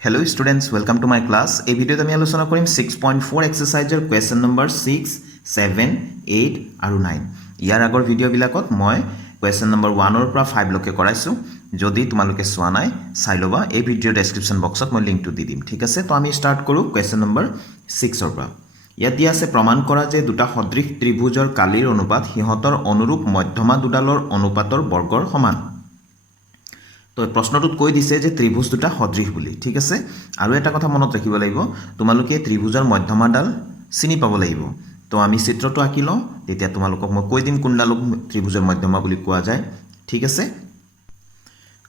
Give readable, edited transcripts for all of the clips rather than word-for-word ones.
Hello students, welcome to my class. এই ভিডিওত আমি আলোচনা কৰিম 6.4 এক্সাৰসাইজৰ কুৱেশ্যন নম্বৰ 6, 7, 8 আৰু 9. ইয়াৰ আগৰ ভিডিঅ'বিলাকত মই কুৱেশ্যন নম্বৰ 1 ৰ পৰা 5 লৈকে কৰাইছো। যদি তোমালোকে চোৱা নাই চাই ল'বা, এই ভিডিঅ'ৰ ডেছক্ৰিপশ্যন বক্সত মই লিংকটো দি দিম। ঠিক আছে, তো আমি ষ্টাৰ্ট কৰোঁ কুৱেশ্যন নম্বৰ 6 ৰ পৰা। ইয়াত দিয়া আছে প্ৰমাণ কৰা যে দুটা সদৃশ ত্ৰিভুজৰ কালিৰ অনুপাত সিহঁতৰ অনুৰূপ মধ্যমা দুডালৰ অনুপাতৰ বৰ্গৰ সমান। তো প্ৰশ্নটোত কৈ দিছে যে ত্ৰিভুজ দুটা সদৃশ বুলি। ঠিক আছে, আৰু এটা কথা মনত ৰাখিব লাগিব, তোমালোকে ত্ৰিভুজৰ মধ্যমাডাল চিনি পাব লাগিব। তো আমি চিত্ৰটো আঁকি লওঁ, তেতিয়া তোমালোকক মই কৈ দিম কোনডালক ত্ৰিভুজৰ মধ্যমা বুলি কোৱা যায়। ঠিক আছে,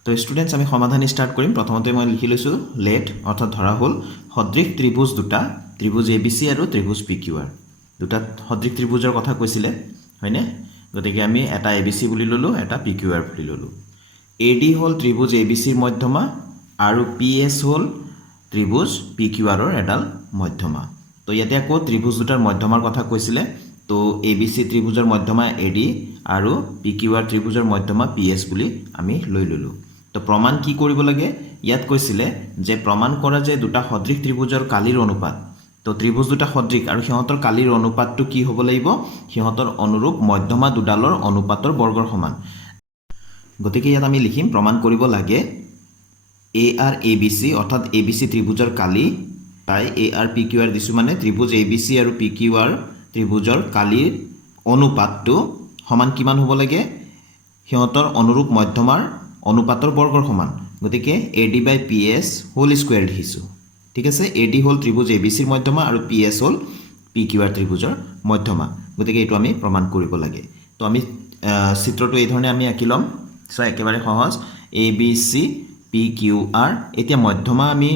তো ষ্টুডেণ্টছ আমি সমাধান ষ্টাৰ্ট কৰিম। প্ৰথমতে মই লিখি লৈছোঁ লেট, অৰ্থাৎ ধৰা হ'ল সদৃশ ত্ৰিভুজ দুটা, ত্ৰিভুজ ABC আৰু ত্ৰিভুজ PQR। দুটা সদৃশ ত্ৰিভুজৰ কথা কৈছিলে, হয়নে? গতিকে আমি এটা ABC বুলি ল'লোঁ, এটা PQR বুলি ল'লোঁ। AD হ'ল ত্ৰিভুজ ABCৰ মধ্যমা আৰু PS হ'ল ত্ৰিভুজ PQRৰ এডাল মধ্যমা। তো ইয়াতে আকৌ ত্ৰিভুজ দুটাৰ মধ্যমাৰ কথা কৈছিলে, তো ABC ত্ৰিভুজৰ মধ্যমা AD আৰু PQR ত্ৰিভুজৰ মধ্যমা PS বুলি আমি লৈ ল'লোঁ। তো প্ৰমাণ কি কৰিব লাগে? ইয়াত কৈছিলে যে প্ৰমাণ কৰা যে দুটা সদৃশ ত্ৰিভুজৰ কালিৰ অনুপাত। তো ত্ৰিভুজ দুটা সদৃশ আৰু সিহঁতৰ কালিৰ অনুপাতটো কি হ'ব লাগিব? সিহঁতৰ অনুৰূপ মধ্যমা দুডালৰ অনুপাতৰ বৰ্গৰ সমান। গতিকে ইয়াত আমি লিখিম প্ৰমাণ কৰিব লাগে AR ABC অৰ্থাৎ ABC ত্ৰিভুজৰ কালি তাই AR PQR দিছোঁ, মানে ত্ৰিভুজ ABC আৰু PQR ত্ৰিভুজৰ কালিৰ অনুপাতটো সমান কিমান হ'ব লাগে? সিহঁতৰ অনুৰূপ মধ্যমাৰ অনুপাতৰ বৰ্গৰ সমান। গতিকে AD/PS হোল স্কুৱেৰ লিখিছোঁ। ঠিক আছে, AD হ'ল ত্ৰিভুজ ABCৰ মধ্যমা আৰু PS হ'ল PQR ত্ৰিভুজৰ মধ্যমা। গতিকে এইটো আমি প্ৰমাণ কৰিব লাগে। তো আমি চিত্ৰটো এই ধৰণে আমি আঁকি ল'ম। সো একেবাৰে সহজ, ABC PQR। এতিয়া মধ্যমা আমি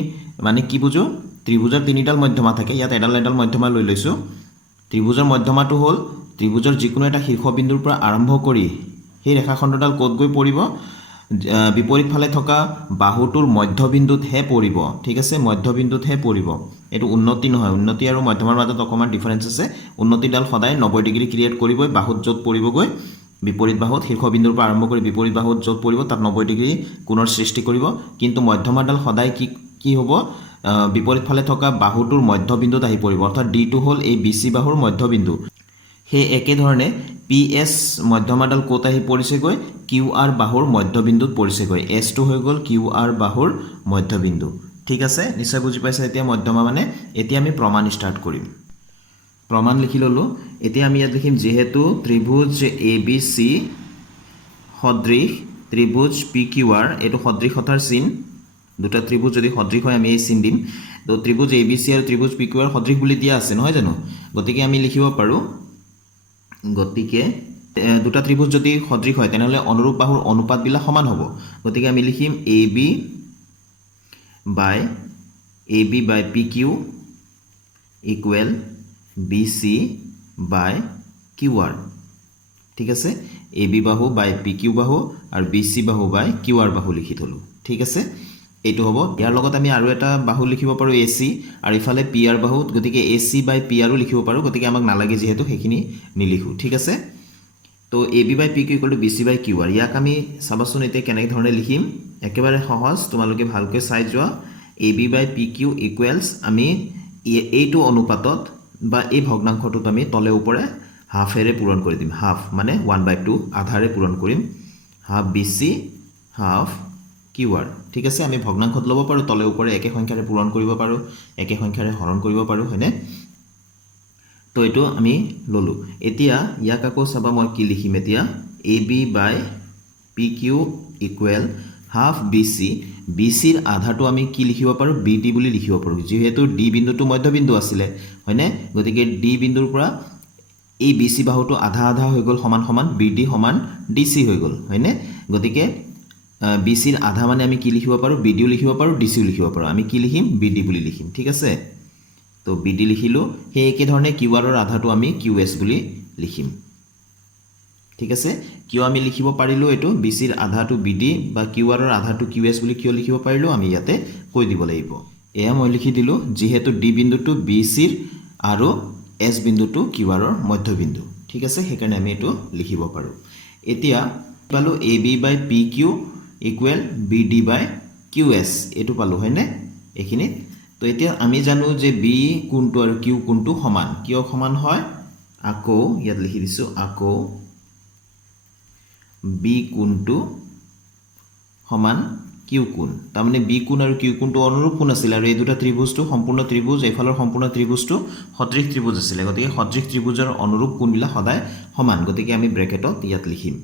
মানে কি বুজো? ত্ৰিভুজৰ তিনিডাল মধ্যমা থাকে, ইয়াত এডাল এডাল মধ্যমা লৈ লৈছোঁ। ত্ৰিভুজৰ মধ্যমাটো হ'ল ত্ৰিভুজৰ যিকোনো এটা শীৰ্ষবিন্দুৰ পৰা আৰম্ভ কৰি সেই ৰেখাখণ্ডডাল ক'ত গৈ পৰিব? বিপৰীত ফালে থকা বাহুটোৰ মধ্যবিন্দুতহে পৰিব। ঠিক আছে, মধ্যবিন্দুতহে পৰিব। এইটো উন্নতি নহয়, উন্নতি আৰু মধ্যমাৰ মাজত অকণমান ডিফাৰেঞ্চ আছে। উন্নতিডাল সদায় 90 ডিগ্ৰী ক্ৰিয়েট কৰিবই, বাহুত য'ত পৰিবগৈ বিপৰীত বাহুত, শীৰ্ষবিন্দুৰ পৰা আৰম্ভ কৰি বিপৰীত বাহুত য'ত পৰিব তাত 90 ডিগ্ৰী কোণৰ সৃষ্টি কৰিব। কিন্তু মধ্যমাডাল সদায় কি হ'ব? বিপৰীত ফালে থকা বাহুটোৰ মধ্যবিন্দুত আহি পৰিব, অৰ্থাৎ D2 হ'ল এই BC বাহুৰ মধ্যবিন্দু। সেই একেধৰণে PS মধ্যমাডাল ক'ত আহি পৰিছেগৈ? QR বাহুৰ মধ্যবিন্দুত পৰিছেগৈ। S2 হৈ গ'ল QR বাহুৰ মধ্যবিন্দু। ঠিক আছে, নিশ্চয় বুজি পাইছে এতিয়া মধ্যমা মানে। এতিয়া আমি প্ৰমাণ ষ্টাৰ্ট কৰিম। প্ৰমাণ লিখি ল'লোঁ। এতিয়া আমি ইয়াত লিখিম যিহেতু ত্ৰিভুজ ABC সদৃশ ত্ৰিভুজ PQR, এইটো সদৃশতাৰ চিন। দুটা ত্ৰিভুজ যদি সদৃশ হয় আমি এই চিন দিম। তো ত্ৰিভুজ ABC আৰু ত্ৰিভুজ PQR সদৃশ বুলি দিয়া আছে, নহয় জানো? গতিকে আমি লিখিব পাৰোঁ, গতিকে দুটা ত্ৰিভুজ যদি সদৃশ হয় তেনেহ'লে অনুৰূপ বাহুৰ অনুপাতবিলাক সমান হ'ব। গতিকে আমি লিখিম AB/PQ ইকুৱেল BC/QR। ঠিক আছে, AB বাহু বাই PQ বাহু আৰু BC বাহু বাই QR বাহু লিখি থলোঁ। ঠিক আছে, এইটো হ'ব। ইয়াৰ লগত আমি আৰু এটা বাহু লিখিব পাৰোঁ AC, আৰু ইফালে PR বাহু, গতিকে AC/PRও লিখিব পাৰোঁ। গতিকে আমাক নালাগে যিহেতু সেইখিনি নিলিখোঁ। ঠিক আছে, তো AB/PQ ইকুৱেল টু BC/QR। ইয়াক আমি চাবাচোন এতিয়া কেনেধৰণে লিখিম। একেবাৰে সহজ, তোমালোকে ভালকৈ চাই যোৱা। AB/PQ ইকুৱেলছ আমি এইটো অনুপাতত বা এই ভগ্নাংশটোত আমি তলে ওপৰে হাফেৰে পূৰণ কৰি দিম। হাফ মানে 1/2 আধাৰে পূৰণ কৰিম। Half BC half QR। ঠিক আছে, আমি ভগ্নাংশত ল'ব পাৰোঁ, তলে ওপৰে একে সংখ্যাৰে পূৰণ কৰিব পাৰোঁ, একে সংখ্যাৰে হৰণ কৰিব পাৰোঁ, হয়নে? তো এইটো আমি ল'লোঁ। এতিয়া ইয়াক আকৌ চাবা, মই কি লিখিম এতিয়া? AB/PQ equal half BC। BCৰ আধাটো আমি কি লিখিব পাৰোঁ? BD বুলি লিখিব পাৰোঁ, যিহেতু D বিন্দুটো মধ্যবিন্দু আছিলে, হয়নে? গতিকে D বিন্দুৰ পৰা এই BC বাহুটো আধা আধা হৈ গ'ল, সমান সমান, BD সমান DC হৈ গ'ল, হয়নে? গতিকে BCৰ আধা মানে আমি কি লিখিব পাৰোঁ? BDও লিখিব পাৰোঁ, DCও লিখিব পাৰোঁ। আমি কি লিখিম? BD বুলি লিখিম। ঠিক আছে, তো BD লিখিলোঁ। সেই একেধৰণে QRৰ আধাটো আমি QS বুলি লিখিম। ঠিক আছে, কিয় আমি লিখিব পাৰিলোঁ এইটো? BCৰ আধাটো BD বা QRৰ আধাটো QS বুলি কিয় লিখিব পাৰিলোঁ আমি ইয়াতে কৈ দিব লাগিব। এয়া মই লিখি দিলোঁ, যিহেতু D বিন্দুটো BCৰ আৰু S বিন্দুটো QRৰ মধ্যবিন্দু। ঠিক আছে, সেইকাৰণে আমি এইটো লিখিব পাৰোঁ। এতিয়া পালোঁ AB/PQ ইকুৱেল BD/QS, এইটো পালোঁ, হয়নে? এইখিনিত তো এতিয়া আমি জানো যে বি কোণটো আৰু কিউ কোণটো সমান কিয় সমান হয় আকৌ ইয়াত লিখি দিছো আকৌ বি কোণটো সমান কিউ কোণ তাৰমানে বি কোণ আৰু কিউ কোণটো অনুৰূপ কোণ আছিল আৰু এই দুটা ত্ৰিভুজটো সম্পূৰ্ণ ত্ৰিভুজ এইফালৰ সম্পূৰ্ণ ত্ৰিভুজটো সদৃশ ত্ৰিভুজ আছিল গতিকে সদৃশ ত্ৰিভুজৰ অনুৰূপ কোণবিলাক সদায় সমান গতিকে আমি ব্ৰেকেটত ইয়াত লিখিম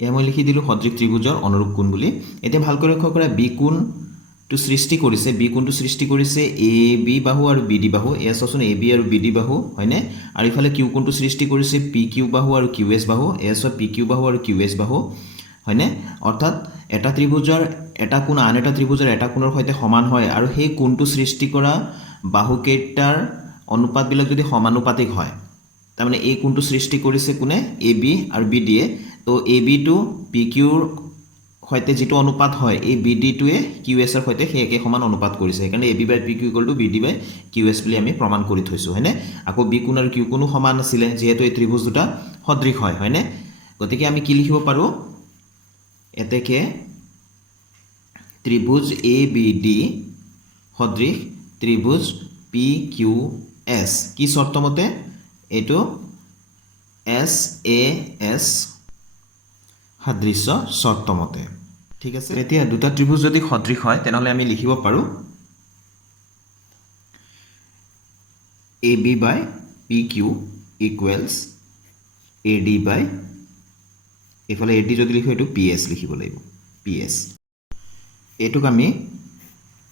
এয়া মই লিখি দিলো সদৃশ ত্ৰিভুজৰ অনুৰূপ কোণ বুলি এতিয়া ভালকৈ লক্ষ্য কৰা বি কোণটো সৃষ্টি কৰিছে বি কোণটো সৃষ্টি কৰিছে এ বি বাহু আৰু বি ডি বাহু এয়া চাওচোন এ বি আৰু বি ডি বাহু হয়নে আৰু ইফালে কিউ কোণটো সৃষ্টি কৰিছে পি কিউ বাহু আৰু কিউ এছ বাহু এয়া চাওক পি কিউ বাহু আৰু কিউ এছ বাহু হয়নে অৰ্থাৎ এটা ত্ৰিভুজৰ এটা কোণ আন এটা ত্ৰিভুজৰ এটা কোণৰ সৈতে সমান হয় আৰু সেই কোণটো সৃষ্টি কৰা বাহুকেইটাৰ অনুপাতবিলাক যদি সমানুপাতিক হয় তাৰমানে এই কোণটো সৃষ্টি কৰিছে কোনে এ বি আৰু বি ডিয়ে তো এ বিটো পি কিউৰ সৈতে যেটো অনুপাত হয় এই বি ডিটোৱে কিউ এছৰ সৈতে সেই একে সমান অনুপাত কৰিছে সেইকাৰণে A B by P Q equal to B D by Q S বুলি আমি প্ৰমাণ কৰি থৈছোঁ হয়নে আকৌ বি কোণ আৰু কিউ কোণো সমান আছিলে যিহেতু এই ত্ৰিভুজ দুটা সদৃশ হয় হয়নে গতিকে আমি কি লিখিব পাৰোঁ এতেকে ত্ৰিভুজ এ বি ডি সদৃশ ত্ৰিভুজ পি কিউ এছ কি চৰ্ত মতে এইটো এছ এ এছ সাদৃশ্য চৰ্ত মতে ঠিক আছে এতিয়া দুটা ত্ৰিভুজ যদি সদৃশ হয় তেনেহলে আমি লিখিব পাৰোঁ A B by P Q equals A D by এইফালে এ ডি যদি লিখোঁ এইটো পি এছ লিখিব লাগিব পি এছ এইটোক আমি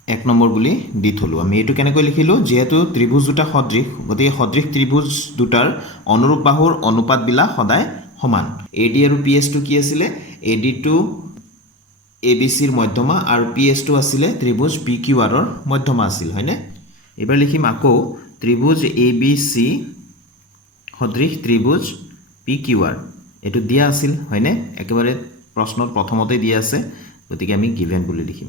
1 নম্বৰ বুলি দি থলো আমি এইটো কেনেকৈ লিখিলো যেহেতু ত্ৰিভুজ দুটা সদৃশ গতিকে সদৃশ ত্ৰিভুজ দুটাৰ অনুৰূপ বাহুৰ অনুপাতবিলাক সদায় সমান এ ডি আৰু পি এছটো কি আছিলে এ ডিটো এ বি চিৰ মধ্যমা আৰু পি এছটো আছিলে ত্ৰিভুজ পি কিউ আৰৰ মধ্যমা আছিল হয়নে এবাৰ লিখিম আকৌ ত্ৰিভুজ এ বি চি সদৃশ ত্ৰিভুজ পি কিউ আৰ এইটো দিয়া আছিল হয়নে একেবাৰে প্ৰশ্নত প্ৰথমতে দিয়া আছে গতিকে আমি গিভেন বুলি লিখিম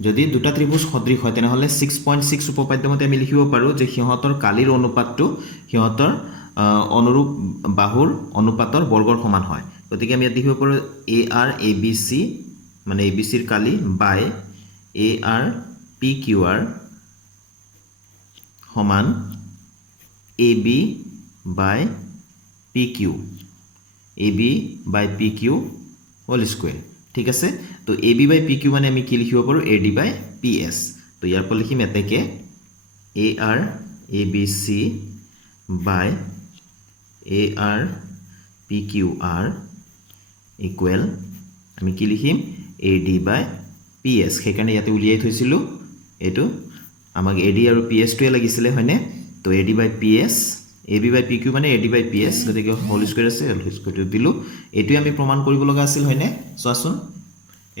যদি দুটা ত্ৰিভুজ সদৃশ হয় তেনেহলে 6.6 উপপাদ্য মতে আমি লিখিব পাৰোঁ যে সিহঁতৰ কালিৰ অনুপাতটো সিহঁতৰ অনুৰূপ বাহুৰ অনুপাতৰ বৰ্গৰ সমান হয় গতিকে আমি ইয়াত লিখিব পাৰোঁ A R A B C মানে এ বি চিৰ কালি by A R P Q R সমান A B by P Q A B by P Q whole square ঠিক আছে তো A B by P Q মানে আমি কি লিখিব পাৰোঁ A D by P S তো ইয়াৰ পৰা লিখিম এতেকে A R A B C by A R P Q R equal আমি কি লিখিম A D by P S সেইকাৰণে ইয়াতে উলিয়াই থৈছিলোঁ এইটো আমাক এ ডি আৰু পি এছটোৱে লাগিছিলে হয়নে তো A D by P S A B by P Q মানে A D by P S গতিকে হোল স্কুৱেৰ আছে হোল স্কুৱেৰটো দিলোঁ এইটোৱে আমি প্ৰমাণ কৰিব লগা আছিল হয়নে চোৱাচোন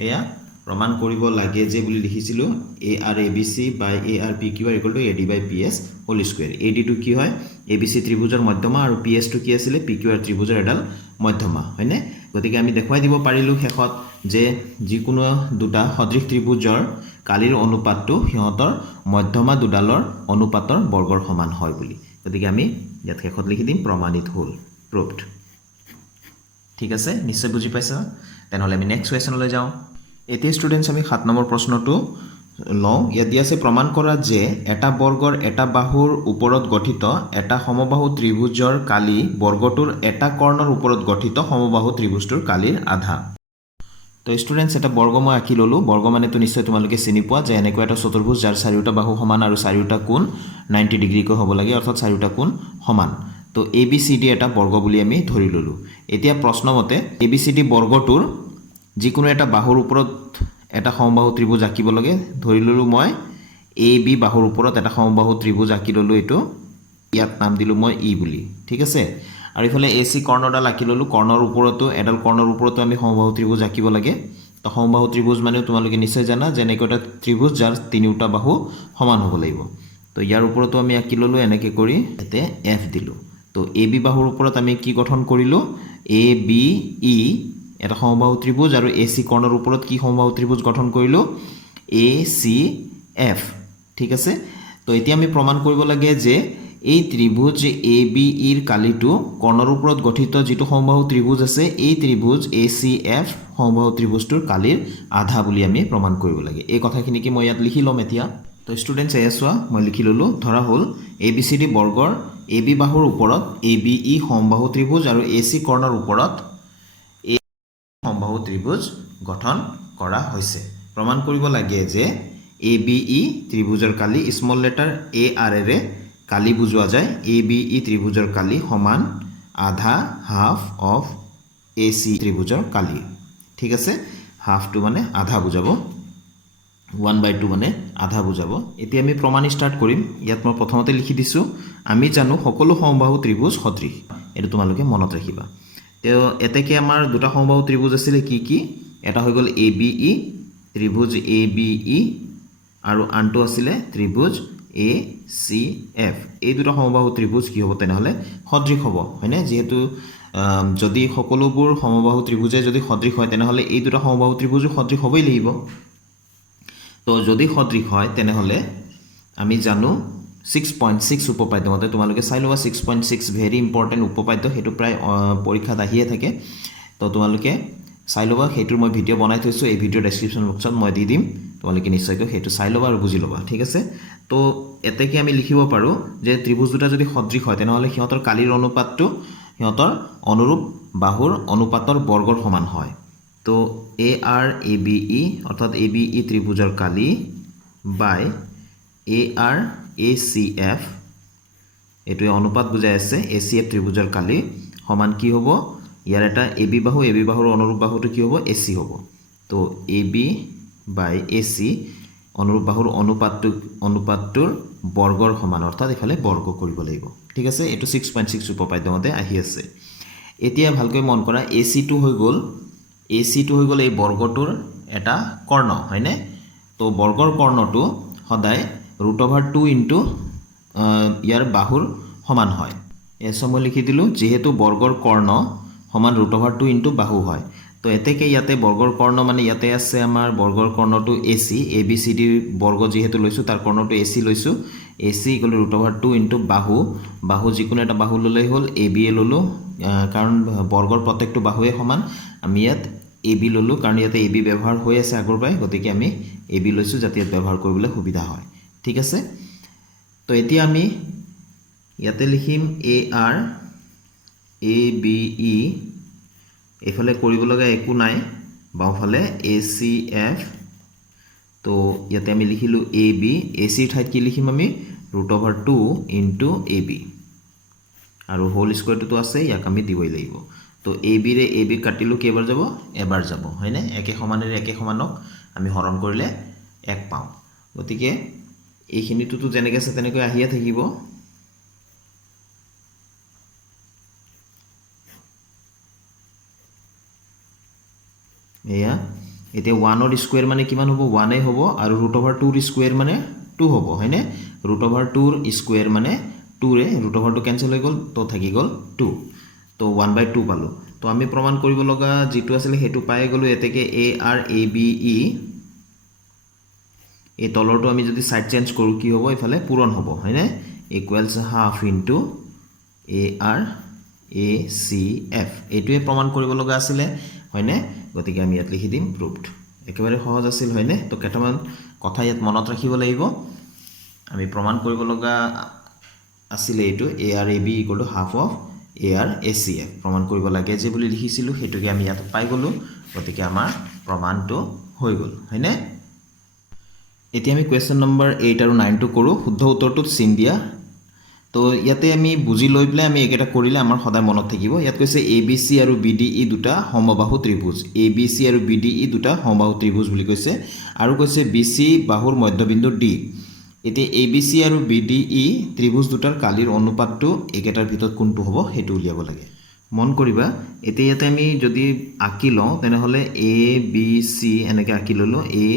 এয়া প্ৰমাণ কৰিব লাগে যে বুলি লিখিছিলোঁ A R A B C by A R P Q R equal to A D by P S whole square A ডিটো কি হয় এ বি চি ত্ৰিভুজৰ মধ্যমা আৰু পি এছটো কি আছিলে পি কিউ আৰ ত্ৰিভুজৰ এডাল মধ্যমা হয়নে গতিকে আমি দেখুৱাই দিব পাৰিলোঁ শেষত যে যিকোনো দুটা সদৃশ ত্ৰিভুজৰ কালিৰ অনুপাতটো সিহঁতৰ মধ্যমা দুডালৰ অনুপাতৰ বৰ্গৰ সমান হয় বুলি গতিকে আমি ইয়াত শেষত লিখি দিম প্ৰমাণিত হ'ল প্ৰুভড ঠিক আছে নিশ্চয় বুজি পাইছা তেনেহ'লে আমি নেক্সট কুৱেশ্যনলৈ যাওঁ এতিয়া ষ্টুডেণ্টছ আমি 7 নম্বৰ প্ৰশ্নটো লওঁ ইয়াত দিয়া আছে প্ৰমাণ কৰা যে এটা বৰ্গৰ এটা বাহুৰ ওপৰত গঠিত এটা সমবাহু ত্ৰিভুজৰ কালি বৰ্গটোৰ এটা কৰ্ণৰ ওপৰত গঠিত সমবাহু ত্ৰিভুজটোৰ কালিৰ আধা তো ষ্টুডেণ্টছ এটা বৰ্গ মই আঁকি ল'লোঁ বৰ্গ মানেতো নিশ্চয় তোমালোকে চিনি পোৱা যে এনেকুৱা এটা চতুৰ্ভুজ যাৰ চাৰিওটা বাহু সমান আৰু চাৰিওটা কোণ 90 ডিগ্ৰীকৈ হ'ব লাগে অৰ্থাৎ চাৰিওটা কোণ সমান তো এ বি চি ডি এটা বৰ্গ বুলি আমি ধৰি ল'লোঁ এতিয়া প্ৰশ্নমতে এ বি চি ডি বৰ্গটোৰ যিকোনো এটা বাহুৰ ওপৰত এটা সমবাহু ত্ৰিভুজ আঁকিব লাগে ধৰি ল'লোঁ মই এ বি বাহুৰ ওপৰত এটা সমবাহু ত্ৰিভুজ আঁকি ল'লোঁ এইটো ইয়াত নাম দিলোঁ মই ই বুলি ঠিক আছে আৰু ইফালে এ চি কৰ্ণডাল আঁকি ল'লোঁ কৰ্ণৰ ওপৰতো এডাল কৰ্ণৰ ওপৰতো আমি সমবাহু ত্ৰিভুজ আঁকিব লাগে তো সমবাহু ত্ৰিভুজ মানে তোমালোকে নিশ্চয় জানা যে এনেকুৱা এটা ত্ৰিভুজ যাৰ তিনিওটা বাহু সমান হ'ব লাগিব তো ইয়াৰ ওপৰতো আমি আঁকি ল'লোঁ এনেকৈ কৰি ইয়াতে এফ দিলোঁ তো এ বি বাহুৰ ওপৰত আমি কি গঠন কৰিলোঁ এ বি ই এটা সমবাহু ত্ৰিভুজ আৰু এ চি কৰ্ণৰ ওপৰত কি সমবাহু ত্ৰিভুজ গঠন কৰিলোঁ এ চি এফ ঠিক আছে তো এতিয়া আমি প্ৰমাণ কৰিব লাগে যে এই ত্ৰিভুজ এ বি ইৰ কালিটো কৰ্ণৰ ওপৰত গঠিত যিটো সমবাহু ত্ৰিভুজ আছে এই ত্ৰিভুজ এ চি এফ সমবাহু ত্ৰিভুজটোৰ কালিৰ আধা বুলি আমি প্ৰমাণ কৰিব লাগে এই কথাখিনিকে মই ইয়াত লিখি ল'ম এতিয়া তো ষ্টুডেণ্টছ এয়া চোৱা মই লিখি ল'লোঁ ধৰা হ'ল এ বি চি ডি বৰ্গৰ এ বি বাহুৰ ওপৰত এ বি ই সমবাহু ত্ৰিভুজ আৰু এ চি কৰ্ণৰ ওপৰত এ সমবাহু ত্ৰিভুজ গঠন কৰা হৈছে প্ৰমাণ কৰিব লাগে যে A B E ত্ৰিভুজৰ Kali small letter A R এৰে কালি বুজোৱা যায় এ বি ই ত্ৰিভুজৰ কালি সমান আধা হাফ অফ এ চি ত্ৰিভুজৰ কালি ঠিক আছে হাফটো মানে আধা বুজাব 1/2 মানে আধা বুজাব এতিয়া আমি প্ৰমাণ ষ্টাৰ্ট কৰিম ইয়াত মই প্ৰথমতে লিখি দিছোঁ আমি জানো সকলো সমবাহু ত্ৰিভুজ সদৃশ এটো তোমালোকে মনত ৰাখিবা তো এতেকে আমাৰ দুটা সমবাহু ত্ৰিভুজ আছিল কি এটা হৈ গ'ল A B E ত্ৰিভুজ A B E আৰু আনটো আছিল ত্ৰিভুজ এ চি এফ এই দুটা সমবাহু ত্ৰিভুজ কি হ'ব তেনেহ'লে সদৃশ হ'ব হয়নে যেহেতু যদি সকলোবোৰ সমবাহু ত্ৰিভুজে যদি সদৃশ হয় তেনেহ'লে এই দুটা সমবাহু ত্ৰিভুজো সদৃশ হ'বই লাগিব তো যদি সদৃশ হয় তেনেহ'লে আমি জানো 6.6 উপপাদ্য মতে তোমালোকে চাই ল'বা 6.6 ভেৰি ইম্পৰ্টেণ্ট উপপাদ্য সেইটো প্ৰায় পৰীক্ষাত আহিয়ে থাকে তো তোমালোকে চাই ল'বা সেইটোৰ মই ভিডিঅ' বনাই থৈছোঁ এই ভিডিঅ' ডেছক্ৰিপশ্যন বক্সত মই দি দিম তোমালোকে নিশ্চয়কৈ সেইটো চাই ল'বা আৰু বুজি ল'বা ঠিক আছে তো এতেকে আমি লিখিব পাৰোঁ যে ত্ৰিভুজ দুটা যদি সদৃশ হয় তেনেহ'লে সিহঁতৰ কালিৰ অনুপাতটো সিহঁতৰ অনুৰূপ বাহুৰ অনুপাতৰ বৰ্গৰ সমান হয় তো এ আৰ এ বি ই অৰ্থাৎ A B E ত্ৰিভুজৰ Kali by A R A C F এইটোৱে অনুপাত বুজাই আছে এ চি এফ ত্ৰিভুজৰ কালি সমান কি হ'ব ইয়াৰ এটা এ বি বাহুৰ অনুৰূপ বাহুটো কি হ'ব এ চি হ'ব তো A B by A C অনুৰূপ বাহুৰ অনুপাতটোৰ বৰ্গৰ সমান অৰ্থাৎ এফালে বৰ্গ কৰিব লাগিব ঠিক আছে এইটো 6.6 উপপাদ্য মতে আহি আছে এতিয়া ভালকৈ মন কৰা এ চিটো হৈ গ'ল এই বৰ্গটোৰ এটা কৰ্ণ হয়নে তো বৰ্গৰ কৰ্ণটো সদায় √2 ইনটু ইয়াৰ বাহুৰ সমান হয় এছো মই লিখি দিলোঁ যেহেতু বৰ্গৰ কৰ্ণ সমান √2 ইনটু বাহু হয় তো এতেকে ইয়াতে বৰ্গৰ কৰ্ণ মানে ইয়াতে আছে আমাৰ বৰ্গৰ কৰ্ণটো এ চি এ বি চি ডি বৰ্গ যেহেতু লৈছোঁ তাৰ কৰ্ণটো এ চি লৈছোঁ এ চি ইকুৱেল √2 ইনটু বাহু যিকোনো এটা বাহু ল'লেই হ'ল এ বি এ ল'লোঁ কাৰণ বৰ্গৰ প্ৰত্যেকটো বাহুৱে সমান আমি ইয়াত এ বি ল'লোঁ কাৰণ ইয়াতে এ বি ব্যৱহাৰ হৈ আছে আগৰ পৰাই গতিকে আমি এ বি লৈছোঁ যাতে ইয়াত ব্যৱহাৰ কৰিবলৈ সুবিধা হয় ঠিক আছে তো এতিয়া আমি ইয়াতে লিখিম এ আৰ এ বি ই এইফালে কৰিব লগা একো নাই বাওঁফালে এ চি এফ তো ইয়াতে আমি লিখিলোঁ এ বি এ চিৰ ঠাইত কি লিখিম আমি √2 ইনটু এ বি আৰু হোল স্কুৱেৰটোতো আছে ইয়াক আমি দিবই লাগিব তো এ বিৰে এ বি কাটিলোঁ কেইবাৰ যাব এবাৰ যাব হয়নে একে সমানেৰে একে সমানক আমি হৰণ কৰিলে 1 পাওঁ গতিকে এইখিনিটোতো যেনেকৈ আছে তেনেকৈ আহিয়ে থাকিব এয়া এতিয়া 1ৰ স্কুৱেৰ মানে কিমান হ'ব 1 হ'ব আৰু √2ৰ স্কুৱেৰ মানে 2 হ'ব হয়নে √2ৰ স্কুৱেৰ মানে 2ৰে √2 কেনচেল হৈ গ'ল তো থাকি গ'ল 2 তো 1/2 পালোঁ তো আমি প্ৰমাণ কৰিব লগা যিটো আছিলে সেইটো পাই গ'লোঁ এতেকে A R A B E এই তলৰটো আমি যদি সাইড চেঞ্জ কৰোঁ কি হ'ব ইফালে পূৰণ হ'ব হয়নে equals half into a R A C F এইটোৱে প্ৰমাণ কৰিব লগা আছিলে হয়নে গতিকে আমি ইয়াত লিখি দিম প্ৰুভড একেবাৰে সহজ আছিল হয়নে তো কেইটামান কথা ইয়াত মনত ৰাখিব লাগিব আমি প্ৰমাণ কৰিব লগা আছিলে এইটো A R A B equal to half of A R A C F প্ৰমাণ কৰিব লাগে যে বুলি লিখিছিলোঁ সেইটোকে আমি ইয়াত পাই গ'লোঁ গতিকে আমাৰ প্ৰমাণটো হৈ গ'ল হয়নে এতিয়া আমি কুৱেশ্যন নম্বৰ 8 আৰু 9টো কৰোঁ শুদ্ধ উত্তৰটোত চিন দিয়া তো ইয়াতে আমি বুজি লৈ পেলাই আমি একেটা কৰিলে আমাৰ সদায় মনত থাকিব ইয়াত কৈছে এ বি চি আৰু বি ডি ই দুটা সমবাহু ত্ৰিভুজ এ বি চি আৰু বি ডি ই দুটা সমবাহু ত্ৰিভুজ বুলি কৈছে আৰু কৈছে বি চি বাহুৰ মধ্যবিন্দু ডি এতিয়া এ বি চি আৰু বি ডি ই ত্ৰিভুজ দুটাৰ কালিৰ অনুপাতটো একেটাৰ ভিতৰত কোনটো হ'ব সেইটো উলিয়াব লাগে মন কৰিবা এতিয়া ইয়াতে আমি যদি আঁকি লওঁ তেনেহ'লে এ বি চি এনেকৈ আঁকি ল'লোঁ এ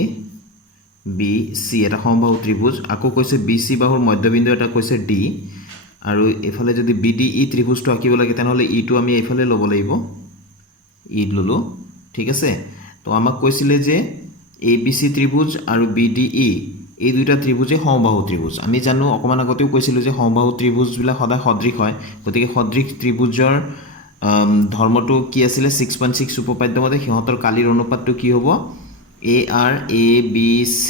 বি চি এটা সমবাহু ত্ৰিভুজ আকৌ কৈছে বি চি বাহুৰ মধ্যবিন্দু এটা কৈছে ডি আৰু এফালে যদি বি ডি ই ত্ৰিভুজটো আঁকিব লাগে তেনেহ'লে ইটো আমি এইফালে ল'ব লাগিব ই ল'লোঁ ঠিক আছে তো আমাক কৈছিলে যে এ বি চি ত্ৰিভুজ আৰু বি ডি ই এই দুইটা ত্ৰিভুজে সমবাহু ত্ৰিভুজ আমি জানো অকমান আগতেও কৈছিলোঁ যে সমবাহু ত্ৰিভুজবিলাক সদায় সদৃশ হয় গতিকে সদৃশ ত্ৰিভুজৰ ধৰ্মটো কি আছিলে 6.6 উপপাদ্য মতে সিহঁতৰ কালিৰ অনুপাতটো কি হ'ব AR ABC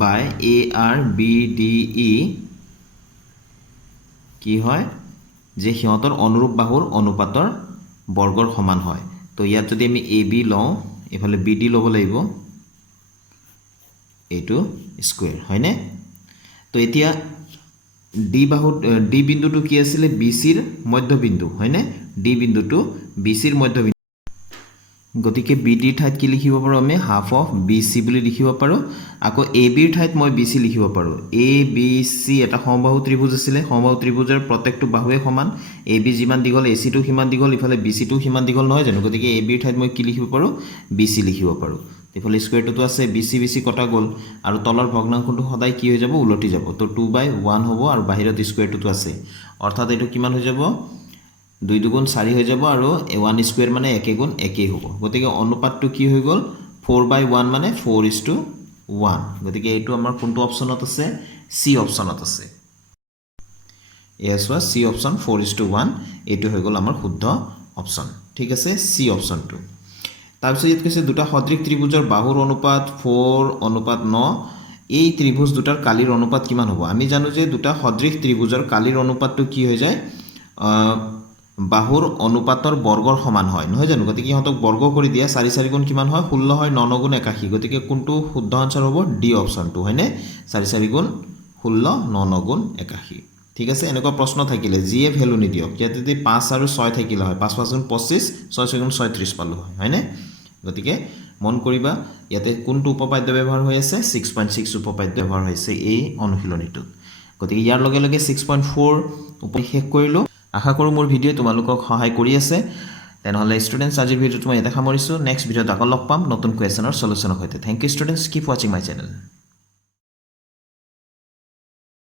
by AR BDE কি হয় যে সিহঁতৰ অনুৰূপ বাহুৰ অনুপাতৰ বৰ্গৰ সমান হয় তো ইয়াত যদি আমি AB লওঁ এফালে BD ল'ব লাগিব এইটো স্কয়াৰ হয়নে তো এতিয়া D বিন্দুটো কি আছিল BC ৰ মধ্যবিন্দু হয়নে D বিন্দুটো BC ৰ মধ্যবিন্দু গতিকে BD ৰ ঠাইত কি লিখিব পাৰো আমি হাফ অফ BC বুলি লিখিব পাৰো আকৌ AB ৰ ঠাইত মই BC লিখিব পাৰো ABC এটা সমবাহু ত্ৰিভুজ আছিল সমবাহু ত্ৰিভুজৰ প্ৰত্যেকটো বাহুৱে সমান AB যিমান দীঘল AC টো সিমান দীঘল ইফালে BC টো সিমান দীঘল নহয় জানো গতিকে AB ৰ ঠাইত মই কি লিখিব পাৰো BC লিখিব পাৰো ইফালে স্কয়াৰটো আছে BC কটা গল আৰু তলৰ ভগ্নাংশটো সদায় কি হৈ যাব উলটি যাব তো 2/1 হ'ব আৰু বাহিৰত স্কয়াৰটো আছে অৰ্থাৎ এটো কিমান হৈ যাব 2 দুগুণ 4 হৈ যাব আৰু 1 স্কয়াৰ মানে 1 গুণ 1 হ'ব গতিকে অনুপাতটো কি হৈ গল 4/1 মানে 4:1 গতিকে এইটো আমাৰ কোনটো অপচনত আছে সি অপচনত আছে এছ সি অপচন 4:1 এইটো হৈ গল আমাৰ শুদ্ধ অপচন ঠিক আছে সি অপচনটো তাৰপিছত ইয়াত কৈছে দুটা সদৃশ ত্ৰিভুজৰ বাহুৰ অনুপাত 4:9 এই ত্ৰিভুজ দুটাৰ কালিৰ অনুপাত কিমান হ'ব আমি জানো যে দুটা সদৃশ ত্ৰিভুজৰ কালিৰ অনুপাতটো কি হৈ যায় বাহুৰ অনুপাতৰ বৰ্গৰ সমান হয় নহয় জানো গতিকে ইহঁতক বৰ্গ কৰি দিয়া 4 গুণ কিমান হয় 16 হয় 9 গুণ 81 গতিকে কোনটো শুদ্ধ আনসাৰ হ'ব ডি অপচনটো হয়নে 4 গুণ 16 9 গুণ 81 ঠিক আছে এনেকুৱা প্ৰশ্ন থাকিলে জিয়ে ভ্যালু নিদিয়ক ইয়াতে যদি 5 আৰু 6 থাকিলে হয় 5 5 গুণ 25 6 গুণ 36 পালো হয় হয়নে গতিকে মন কৰিবা ইয়াতে কোনটো উপপাদ্য ব্যৱহাৰ হৈ আছে 6.6 উপপাদ্য ব্যৱহাৰ হৈছে এই অনুশীলনীটোত গতিকে ইয়াৰ লগে লগে 6.4 উপপাদ্য শেষ কৰিলো আশা কৰো মোৰ ভিডিও তোমালোকক সহায় কৰি আছে তেনেহলে ষ্টুডেন্টস আজিৰ ভিডিওটো মই এটা সামৰিছো নেক্সট ভিডিওত আকৌ লগ পাম নতুন কোৱেশ্যনৰ সলিউশনৰ সৈতে thank you students keep watching my channel